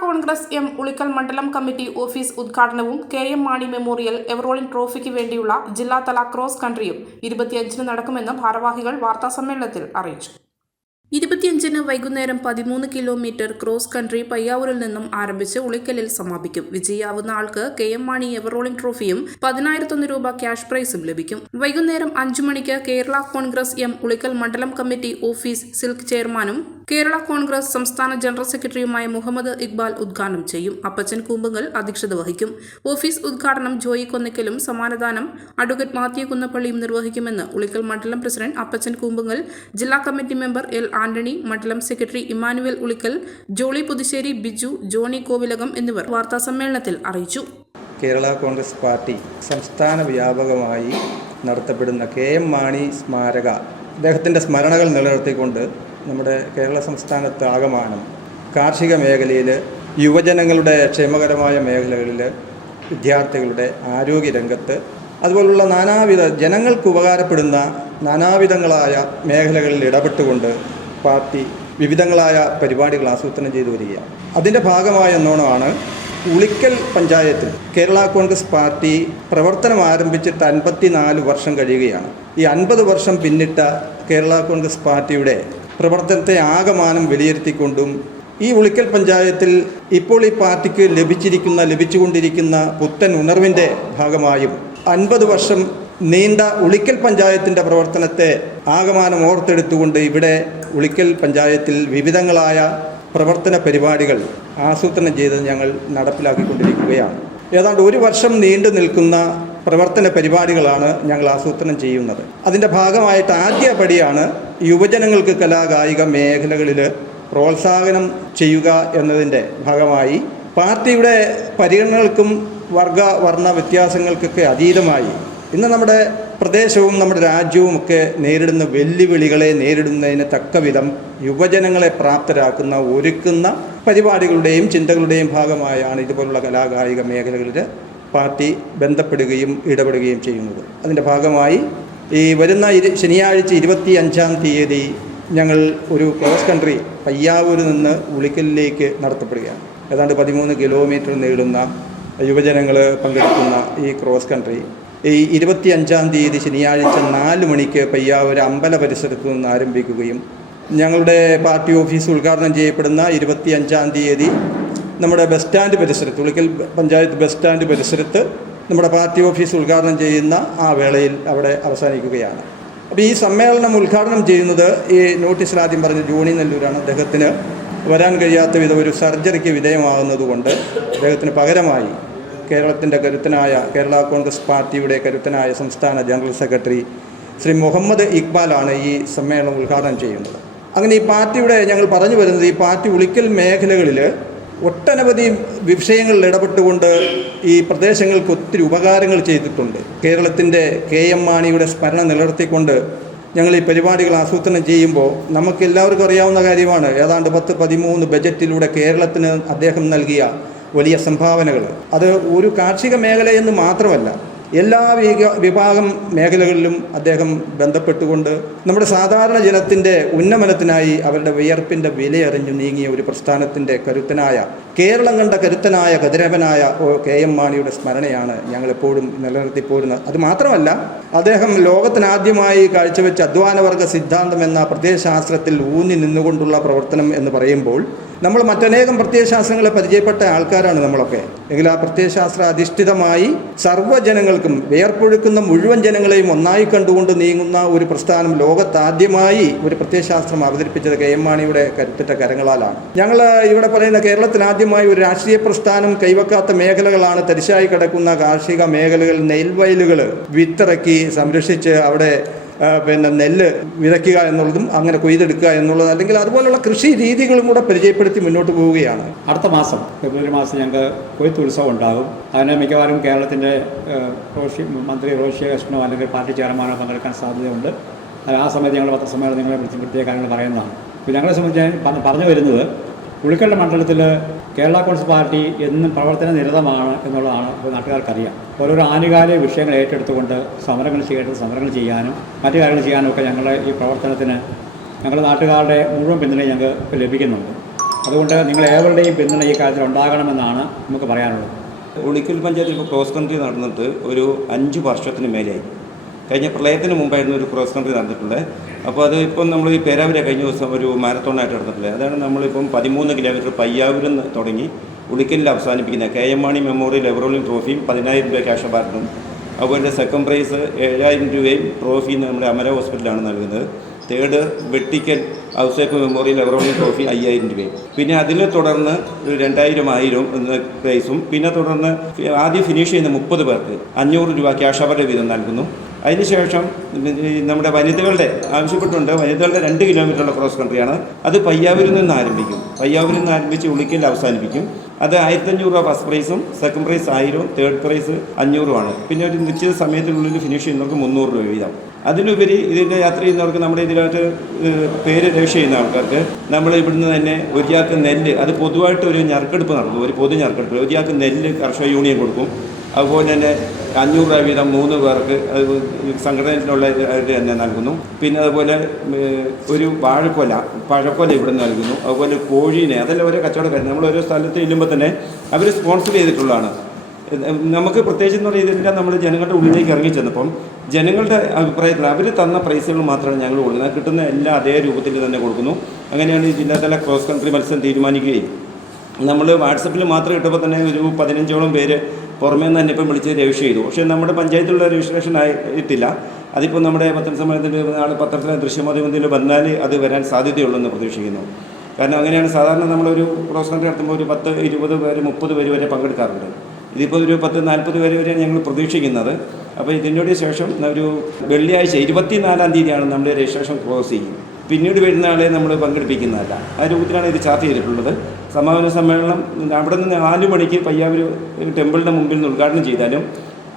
Congress M Ulikkal മണ്ഡലം committee office ഉദ്ഘാടനവും K M Mani memorial ever rolling ട്രോഫിക്ക് വേണ്ടിയുള്ള ജില്ലാതല ക്രോസ് കൺട്രിയും ഇരുപത്തിയഞ്ചിന് നടക്കുമെന്ന് ഭാരവാഹികൾ വാർത്താസമ്മേളനത്തിൽ അറിയിച്ചു ഇരുപത്തിയഞ്ചിന് വൈകുന്നേരം പതിമൂന്ന് കിലോമീറ്റർ ക്രോസ് കൺട്രി പയ്യാവൂരിൽ നിന്നും ആരംഭിച്ച് ഉളിക്കലിൽ സമാപിക്കും. വിജയിയാവുന്ന ആൾക്ക് K M Mani ever rolling ട്രോഫിയും പതിനായിരത്തൊന്ന് രൂപ ക്യാഷ് പ്രൈസും ലഭിക്കും. വൈകുന്നേരം അഞ്ചു മണിക്ക് കേരള കോൺഗ്രസ് എം ഉളിക്കൽ മണ്ഡലം കമ്മിറ്റി ഓഫീസ് സിൽക്ക് ചെയർമാനും കേരള കോൺഗ്രസ് സംസ്ഥാന ജനറൽ സെക്രട്ടറിയുമായ മുഹമ്മദ് ഇക്ബാൽ ഉദ്ഘാടനം ചെയ്യും. അപ്പച്ചൻ കൂമ്പങ്ങൽ അധ്യക്ഷത വഹിക്കും. ഓഫീസ് ഉദ്ഘാടനം ജോയി കൊന്നിക്കലും സമാനദാനം അഡ്വക്കേറ്റ് മാത്യു കുന്നപ്പള്ളിയും നിർവഹിക്കുമെന്ന് ഉളിക്കൽ മണ്ഡലം പ്രസിഡന്റ് അപ്പച്ചൻ കൂമ്പങ്ങൽ ജില്ലാ കമ്മിറ്റി മെമ്പർ എൽ ആന്റണി മണ്ഡലം സെക്രട്ടറി ഇമ്മാനുവൽ ഉളിക്കൽ ജോളി പുതുശ്ശേരി ബിജു ജോണി കോവിലകം എന്നിവർ വാർത്താസമ്മേളനത്തിൽ അറിയിച്ചു. കേരള കോൺഗ്രസ് പാർട്ടി സംസ്ഥാന വ്യാപകമായി നടത്തപ്പെടുന്ന കെ എം മാണി സ്മാരക അദ്ദേഹത്തിന്റെ സ്മരണകൾ നിലനിർത്തിക്കൊണ്ട് നമ്മുടെ കേരള സംസ്ഥാനത്ത് ആകമാനം കാർഷിക മേഖലയിൽ യുവജനങ്ങളുടെ ക്ഷേമകരമായ മേഖലകളിൽ വിദ്യാർത്ഥികളുടെ ആരോഗ്യ ആരോഗ്യരംഗത്ത് അതുപോലുള്ള നാനാവിധ ജനങ്ങൾക്ക് ഉപകാരപ്പെടുന്ന നാനാവിധങ്ങളായ മേഖലകളിൽ ഇടപെട്ടുകൊണ്ട് പാർട്ടി വിവിധങ്ങളായ പരിപാടികൾ ആസൂത്രണം ചെയ്തു വരികയാണ്. അതിന്റെ ഭാഗമായ എന്നോണമാണ് ഉളിക്കൽ പഞ്ചായത്തിൽ കേരള കോൺഗ്രസ് പാർട്ടി പ്രവർത്തനം ആരംഭിച്ചിട്ട് അൻപത്തിനാല് വർഷം കഴിയുകയാണ്. ഈ അൻപത് വർഷം പിന്നിട്ട കേരള കോൺഗ്രസ് പാർട്ടിയുടെ പ്രവർത്തനത്തെ ആകമാനം വിലയിരുത്തിക്കൊണ്ടും ഈ ഉളിക്കൽ പഞ്ചായത്തിൽ ഇപ്പോൾ ഈ പാർട്ടിക്ക് ലഭിച്ചിരിക്കുന്ന ലഭിച്ചുകൊണ്ടിരിക്കുന്ന പുത്തൻ ഉണർവിന്റെ ഭാഗമായും അൻപത് വർഷം നീണ്ട ഉളിക്കൽ പഞ്ചായത്തിന്റെ പ്രവർത്തനത്തെ ആകമാനം ഓർത്തെടുത്തുകൊണ്ട് ഇവിടെ ഉളിക്കൽ പഞ്ചായത്തിൽ വിവിധങ്ങളായ പ്രവർത്തന പരിപാടികൾ ആസൂത്രണം ചെയ്ത് ഞങ്ങൾ നടപ്പിലാക്കിക്കൊണ്ടിരിക്കുകയാണ്. ഏതാണ്ട് ഒരു വർഷം നീണ്ടു നിൽക്കുന്ന പ്രവർത്തന പരിപാടികളാണ് ഞങ്ങൾ ആസൂത്രണം ചെയ്യുന്നത്. അതിന്റെ ഭാഗമായിട്ട് ആദ്യ പടിയാണ് യുവജനങ്ങൾക്ക് കലാകായിക മേഖലകളിൽ പ്രോത്സാഹനം ചെയ്യുക എന്നതിന്റെ ഭാഗമായി പാർട്ടിയുടെ പരിഗണനകൾക്കും വർഗ വർണ വ്യത്യാസങ്ങൾക്കൊക്കെ അതീതമായി ഇന്ന് നമ്മുടെ പ്രദേശവും നമ്മുടെ രാജ്യവും ഒക്കെ നേരിടുന്ന വെല്ലുവിളികളെ നേരിടുന്നതിന് തക്ക വിധം യുവജനങ്ങളെ പ്രാപ്തരാക്കുന്ന ഒരുക്കുന്ന പരിപാടികളുടെയും ചിന്തകളുടെയും ഭാഗമായാണ് ഇതുപോലുള്ള കലാകായിക മേഖലകളിൽ പാർട്ടി ബന്ധപ്പെടുകയും ഇടപെടുകയും ചെയ്യുന്നത്. അതിന്റെ ഭാഗമായി ഈ വരുന്ന ഇരു ശനിയാഴ്ച ഇരുപത്തി അഞ്ചാം തീയതി ഞങ്ങൾ ഒരു ക്രോസ് കൺട്രി പയ്യാവൂരിൽ നിന്ന് ഉളിക്കലിലേക്ക് നടത്തപ്പെടുകയാണ്. ഏതാണ്ട് പതിമൂന്ന് കിലോമീറ്റർ നീളുന്ന യുവജനങ്ങൾ പങ്കെടുക്കുന്ന ഈ ക്രോസ് കൺട്രി. ഈ ഇരുപത്തി അഞ്ചാം തീയതി ശനിയാഴ്ച നാല് മണിക്ക് പയ്യാവൂർ അമ്പല പരിസരത്ത് നിന്ന് ആരംഭിക്കുകയും ഞങ്ങളുടെ പാർട്ടി ഓഫീസ് ഉദ്ഘാടനം ചെയ്യപ്പെടുന്ന ഇരുപത്തി അഞ്ചാം തീയതി നമ്മുടെ ബസ് സ്റ്റാൻഡ് പരിസരത്ത് ഉളിക്കൽ പഞ്ചായത്ത് ബസ് സ്റ്റാൻഡ് പരിസരത്ത് നമ്മുടെ പാർട്ടി ഓഫീസ് ഉദ്ഘാടനം ചെയ്യുന്ന ആ വേളയിൽ അവിടെ അവസാനിക്കുകയാണ്. അപ്പോൾ ഈ സമ്മേളനം ഉദ്ഘാടനം ചെയ്യുന്നത് ഈ നോട്ടീസിൽ ആദ്യം പറഞ്ഞ ജോണി നെല്ലൂരാണ്. അദ്ദേഹത്തിന് വരാൻ കഴിയാത്ത വിധം ഒരു സർജറിക്ക് വിധേയമാകുന്നതുകൊണ്ട് അദ്ദേഹത്തിന് പകരമായി കേരളത്തിന്റെ കരുത്തനായ കേരള കോൺഗ്രസ് പാർട്ടിയുടെ കരുത്തനായ സംസ്ഥാന ജനറൽ സെക്രട്ടറി ശ്രീ മുഹമ്മദ് ഇക്ബാലാണ് ഈ സമ്മേളനം ഉദ്ഘാടനം ചെയ്യുന്നത്. അങ്ങനെ ഈ പാർട്ടിയുടെ ഞങ്ങൾ പറഞ്ഞു വരുന്നത് ഈ പാർട്ടി ഉളിക്കൽ മേഖലകളിൽ ഒട്ടനവധി വിഷയങ്ങളിൽ ഇടപെട്ടുകൊണ്ട് ഈ പ്രദേശങ്ങൾക്ക് ഒത്തിരി ഉപകാരങ്ങൾ ചെയ്തിട്ടുണ്ട്. കേരളത്തിന്റെ കെ എം മാണിയുടെ സ്മരണ നിലനിർത്തിക്കൊണ്ട് ഞങ്ങൾ ഈ പരിപാടികൾ ആസൂത്രണം ചെയ്യുമ്പോൾ നമുക്ക് എല്ലാവർക്കും അറിയാവുന്ന കാര്യമാണ്. ഏതാണ്ട് പത്ത് പതിമൂന്ന് ബജറ്റിലൂടെ കേരളത്തിന് അദ്ദേഹം നൽകിയ വലിയ സംഭാവനകൾ. അത് ഒരു കാർഷിക മേഖലയെന്ന് മാത്രമല്ല എല്ലാ വിഭാഗം മേഖലകളിലും അദ്ദേഹം ബന്ധപ്പെട്ടുകൊണ്ട് നമ്മുടെ സാധാരണ ജനത്തിന്റെ ഉന്നമനത്തിനായി അവരുടെ വിയർപ്പിന്റെ വിലയറിഞ്ഞു നീങ്ങിയ ഒരു പ്രസ്ഥാനത്തിന്റെ കരുത്തനായ കേരളം കണ്ട കരുത്തനായ കതിരവനായ കെ എം മാണിയുടെ സ്മരണയാണ് ഞങ്ങളെപ്പോഴും നിലനിർത്തിപ്പോരുന്നത് അത് മാത്രമല്ല അദ്ദേഹം ലോകത്തിനാദ്യമായി കാഴ്ചവെച്ച അധ്വാനവർഗ സിദ്ധാന്തം എന്ന പ്രത്യയശാസ്ത്രത്തിൽ ഊന്നി നിന്നുകൊണ്ടുള്ള പ്രവർത്തനം എന്ന് പറയുമ്പോൾ നമ്മൾ മറ്റനേകം പ്രത്യയശാസ്ത്രങ്ങളെ പരിചയപ്പെട്ട ആൾക്കാരാണ് നമ്മളൊക്കെ. എങ്കിൽ ആ പ്രത്യയശാസ്ത്ര അധിഷ്ഠിതമായി സർവജനങ്ങൾക്കും വേർപ്പൊഴുക്കുന്ന മുഴുവൻ ജനങ്ങളെയും ഒന്നായി കണ്ടുകൊണ്ട് നീങ്ങുന്ന ഒരു പ്രസ്ഥാനം ലോകത്താദ്യമായി ഒരു പ്രത്യയശാസ്ത്രം അവതരിപ്പിച്ചത് കെ എം മാണിയുടെ കരുത്തിട്ട കരങ്ങളാലാണ്. ഞങ്ങൾ ഇവിടെ പറയുന്ന കേരളത്തിൽ ആദ്യമായി ഒരു രാഷ്ട്രീയ പ്രസ്ഥാനം കൈവക്കാത്ത മേഖലകളാണ് തരിശായി കിടക്കുന്ന കാർഷിക മേഖലകൾ നെൽവയലുകൾ വിത്തിറക്കി സംരക്ഷിച്ച് അവിടെ പിന്നെ നെല്ല് വിതയ്ക്കുക എന്നുള്ളതും അങ്ങനെ കൊയ്തെടുക്കുക എന്നുള്ളത് അല്ലെങ്കിൽ അതുപോലുള്ള കൃഷി രീതികളും കൂടെ പരിചയപ്പെടുത്തി മുന്നോട്ട് പോവുകയാണ്. അടുത്ത മാസം ഫെബ്രുവരി മാസം ഞങ്ങൾക്ക് കൊയ്ത്ത് ഉത്സവം ഉണ്ടാകും. അതിന് മിക്കവാറും കേരളത്തിന്റെ റോഷി മന്ത്രി റോഷി കൃഷ്ണനോ അല്ലെങ്കിൽ പാർട്ടി ചെയർമാനോ പങ്കെടുക്കാൻ സാധ്യതയുണ്ട്. ആ സമയത്ത് ഞങ്ങൾ പത്രസമ്മേളനം നിങ്ങളെ വിളിച്ച് പ്രത്യേക കാര്യങ്ങൾ പറയുന്നതാണ്. ഞങ്ങളെ സംബന്ധിച്ച് പറഞ്ഞു വരുന്നത് പുളിക്കണ്ട മണ്ഡലത്തിൽ കേരള കോൺഗ്രസ് പാർട്ടി എന്നും പ്രവർത്തന നിരതമാണ് എന്നുള്ളതാണ് ഇപ്പോൾ നാട്ടുകാർക്കറിയാം. ഓരോരോ ആനുകാലിക വിഷയങ്ങൾ ഏറ്റെടുത്തുകൊണ്ട് സമരങ്ങൾ ചെയ്യേണ്ടത് സമരങ്ങൾ ചെയ്യാനും മറ്റു കാര്യങ്ങൾ ചെയ്യാനും ഒക്കെ ഞങ്ങളുടെ ഈ പ്രവർത്തനത്തിന് ഞങ്ങളുടെ നാട്ടുകാരുടെ മുഴുവൻ പിന്തുണ ഞങ്ങൾക്ക് ലഭിക്കുന്നുണ്ട്. അതുകൊണ്ട് നിങ്ങൾ ഏവരുടെയും പിന്തുണ ഈ കാര്യത്തിൽ ഉണ്ടാകണമെന്നാണ് നമുക്ക് പറയാനുള്ളത്. ഉളിക്കൽ പഞ്ചായത്തിൽ ഇപ്പോൾ ക്രോസ് കൺട്രി നടന്നിട്ട് ഒരു അഞ്ച് വർഷത്തിന് മേലെയായി. കഴിഞ്ഞ പ്രളയത്തിന് മുമ്പായിരുന്നു ഒരു ക്രോസ് കൺട്രി നടന്നിട്ടുള്ളത്. അപ്പോൾ അത് ഇപ്പം നമ്മൾ ഈ പേരാവൂരെ കഴിഞ്ഞ ദിവസം ഒരു മാരത്തോണായിട്ട് നടന്നിട്ടില്ലേ? അതാണ് നമ്മളിപ്പം പതിമൂന്ന് കിലോമീറ്റർ പയ്യാവൂരിൽ നിന്ന് തുടങ്ങി ഉളിക്കലിൽ അവസാനിപ്പിക്കുന്നത്. K M Mani memorial ever rolling ട്രോഫിയും പതിനായിരം രൂപ ക്യാഷ് അവാർഡും അതുപോലെ സെക്കൻഡ് പ്രൈസ് ഏഴായിരം രൂപയും ട്രോഫി നമ്മുടെ അമര ഹോസ്പിറ്റലാണ് നൽകുന്നത്. Third Vettikkal Ouseph memorial ever rolling trophy അയ്യായിരം രൂപയും. പിന്നെ അതിനെ തുടർന്ന് രണ്ടായിരം ആയിരം എന്ന പ്രൈസും പിന്നെ തുടർന്ന് ആദ്യം ഫിനിഷ് ചെയ്യുന്ന മുപ്പത് പേർക്ക് അഞ്ഞൂറ് രൂപ ക്യാഷ് അവാർഡ് വീതം നൽകുന്നു. അതിനുശേഷം നമ്മുടെ വനിതകളുടെ ആവശ്യപ്പെട്ടുണ്ട് വനിതകളുടെ രണ്ട് കിലോമീറ്ററുള്ള ക്രോസ് കൺട്രിയാണ് അത് പയ്യാവൂരിൽ നിന്ന് ആരംഭിക്കും. പയ്യാവൂരിൽ നിന്ന് ആരംഭിച്ച് ഉളിക്കൽ അവസാനിപ്പിക്കും. അത് ആയിരത്തഞ്ഞൂറ് രൂപ ഫസ്റ്റ് പ്രൈസും സെക്കൻഡ് പ്രൈസ് ആയിരവും തേർഡ് പ്രൈസ് അഞ്ഞൂറുമാണ് പിന്നെ ഒരു നിശ്ചിത സമയത്തിനുള്ളിൽ ഫിനിഷ് ചെയ്യുന്നവർക്ക് മുന്നൂറ് രൂപ വീതം. അതിലുപരി ഇതിന്റെ യാത്ര ചെയ്യുന്നവർക്ക് നമ്മുടെ ഇതിനകത്ത് പേര് രജിസ്റ്റർ ചെയ്യുന്ന ആൾക്കാർക്ക് നമ്മൾ ഇവിടുന്ന് തന്നെ ഒരു ചാക്ക് നെല്ല് അത് പൊതുവായിട്ട് ഒരു ഞെറുക്കെടുപ്പ് നടക്കും. ഒരു പൊതു ഞെറുക്കെടുപ്പ് ഒരു ചാക്ക് നെല്ല് കർഷക യൂണിയൻ കൊടുക്കും. അതുപോലെ തന്നെ അഞ്ഞൂറ് രൂപ വീതം മൂന്ന് പേർക്ക് അത് സംഘടനയിലുള്ള തന്നെ നൽകുന്നു. പിന്നെ അതുപോലെ ഒരു വാഴക്കൊല പഴക്കൊല ഇവിടെ നൽകുന്നു. അതുപോലെ കോഴീനെ അതെല്ലാം ഓരോ കച്ചവടക്കാരൻ നമ്മൾ ഓരോ സ്ഥലത്ത് ചെല്ലുമ്പോൾ തന്നെ അവർ സ്പോൺസർ ചെയ്തിട്ടുള്ളതാണ്. നമുക്ക് പ്രത്യേകിച്ച് എന്ന് പറയുന്നത് ഇതെല്ലാം നമ്മൾ ജനങ്ങളുടെ ഉള്ളിലേക്ക് ഇറങ്ങി ചെന്നപ്പം ജനങ്ങളുടെ അഭിപ്രായത്തിൽ അവർ തന്ന പ്രൈസുകൾ മാത്രമാണ് ഞങ്ങൾ കൊടുക്കുന്നത്. കിട്ടുന്ന എല്ലാ അതേ രൂപത്തിൽ തന്നെ കൊടുക്കുന്നു. അങ്ങനെയാണ് ഈ ജില്ലാതല ക്രോസ് കൺട്രി മത്സരം തീരുമാനിക്കുകയും. നമ്മൾ വാട്സപ്പിൽ മാത്രം ഇട്ടപ്പോൾ തന്നെ ഒരു പതിനഞ്ചോളം പേര് പുറമേ നിന്ന് തന്നെ ഇപ്പം വിളിച്ച് രജിസ്റ്റർ ചെയ്തു. പക്ഷേ നമ്മുടെ പഞ്ചായത്തിലുള്ള രജിസ്ട്രേഷൻ ആയിട്ടില്ല അതിപ്പോൾ നമ്മുടെ പത്രസമ്മേളനത്തിൽ ആൾ പത്രത്തിലെ ദൃശ്യമാധ്യമത്തിൽ വന്നാൽ അത് വരാൻ സാധ്യതയുള്ളെന്ന് പ്രതീക്ഷിക്കുന്നു. കാരണം അങ്ങനെയാണ് സാധാരണ നമ്മളൊരു പ്രൊഫഷണൽ നടത്തുമ്പോൾ ഒരു പത്ത് ഇരുപത് പേര് മുപ്പത് പേര് വരെ പങ്കെടുക്കാറുണ്ട്. ഇതിപ്പോൾ ഒരു പത്ത് നാൽപ്പത് പേര് വരെയാണ് ഞങ്ങൾ പ്രതീക്ഷിക്കുന്നത്. അപ്പോൾ ഇതിനോട് ശേഷം ഒരു വെള്ളിയാഴ്ച ഇരുപത്തിനാലാം തീയതിയാണ് നമ്മുടെ രജിസ്ട്രേഷൻ ക്ലോസ് ചെയ്യും. പിന്നീട് വരുന്ന ആളെ നമ്മൾ പങ്കെടുപ്പിക്കുന്നതല്ല. ആ രൂപത്തിലാണ് ഇത് ചാർട്ട് ചെയ്തിട്ടുള്ളത്. സമാപന സമ്മേളനം അവിടെ നിന്ന് നാല് മണിക്ക് പയ്യാവൂർ ടെമ്പിളിന്റെ മുമ്പിൽ നിന്ന് ഉദ്ഘാടനം ചെയ്താലും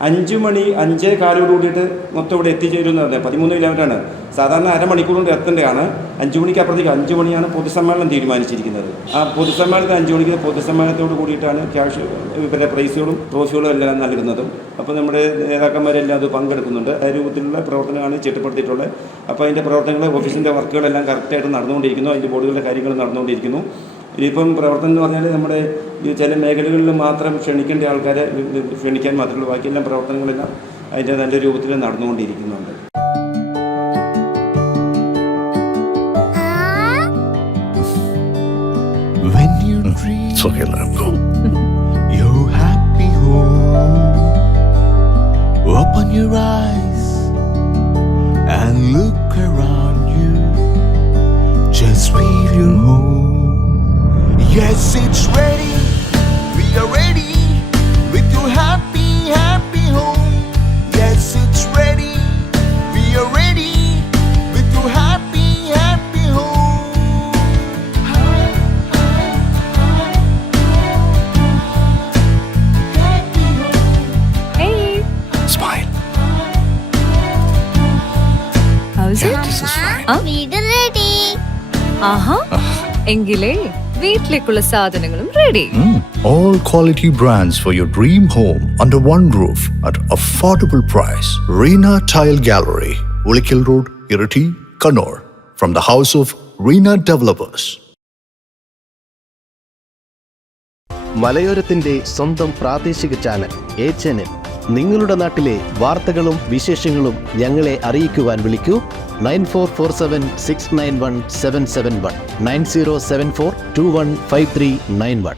അഞ്ച് മണി അഞ്ചേ കാലോട് കൂടിയിട്ട് മൊത്തം ഇവിടെ എത്തിച്ചേരുന്നത് പതിമൂന്ന് കിലോമീറ്ററാണ് സാധാരണ അരമണിക്കൂർ കൊണ്ട് എത്തേണ്ടതാണ്. അഞ്ച് മണിക്ക് അപ്പുറത്തേക്ക് അഞ്ച് മണിയാണ് പൊതുസമ്മേളനം തീരുമാനിച്ചിരിക്കുന്നത്. ആ പൊതുസമ്മേളനത്തിന് അഞ്ച് മണിക്ക് പൊതുസമ്മേളനത്തോട് കൂടിയിട്ടാണ് ക്യാഷ് ഇവരുടെ പ്രൈസുകളും ട്രോഫികളും എല്ലാം നൽകുന്നതും. അപ്പോൾ നമ്മുടെ നേതാക്കന്മാരെല്ലാം അത് പങ്കെടുക്കുന്നുണ്ട്. ആ രൂപത്തിലുള്ള പ്രവർത്തനമാണ് ചിട്ടപ്പെടുത്തിയിട്ടുള്ളത്. അപ്പോൾ അതിന്റെ പ്രവർത്തനങ്ങൾ ഓഫീസിന്റെ വർക്കുകളെല്ലാം കറക്റ്റായിട്ട് നടന്നുകൊണ്ടിരിക്കുന്നു. അതിന്റെ ബോർഡുകളുടെ കാര്യങ്ങൾ നടന്നുകൊണ്ടിരിക്കുന്നു. ഇനിയിപ്പം പ്രവർത്തനം എന്ന് പറഞ്ഞാൽ നമ്മുടെ ചില മേഖലകളിൽ മാത്രം ക്ഷണിക്കേണ്ട ആൾക്കാരെ ക്ഷണിക്കാൻ മാത്രമേ ബാക്കി ബാക്കിയെല്ലാം പ്രവർത്തനങ്ങളെല്ലാം അതിന്റെ നല്ല രൂപത്തിൽ നടന്നുകൊണ്ടിരിക്കുന്നുണ്ട് When you dream It's okay, let him your happy home, open your eyes and look around you. Just feel your home. Yes, it's ready. We ready with your happy, happy home. Yes, it's ready. We are ready with your happy, happy home. Hey, Smile. how's it? This is fine. ആ? വീട് ready ആഹാ എങ്കിലേ വീട്ടിലേക്കുള്ള സാധനങ്ങളും ready Mm. All quality brands for your dream home under one roof at affordable price. Reena Tile Gallery, Ulikil Road, Irati, Kannur. From the house of Reena Developers. മലയോരത്തിന്റെ സ്വന്തം പ്രാദേശിക channel A channel നിങ്ങളുടെ നാട്ടിലെ വാർത്തകളും വിശേഷങ്ങളും ഞങ്ങളെ അറിയിക്കുവാൻ വിളിക്കൂ nine four four seven six nine one seven seven one nine zero seven four two one five three nine one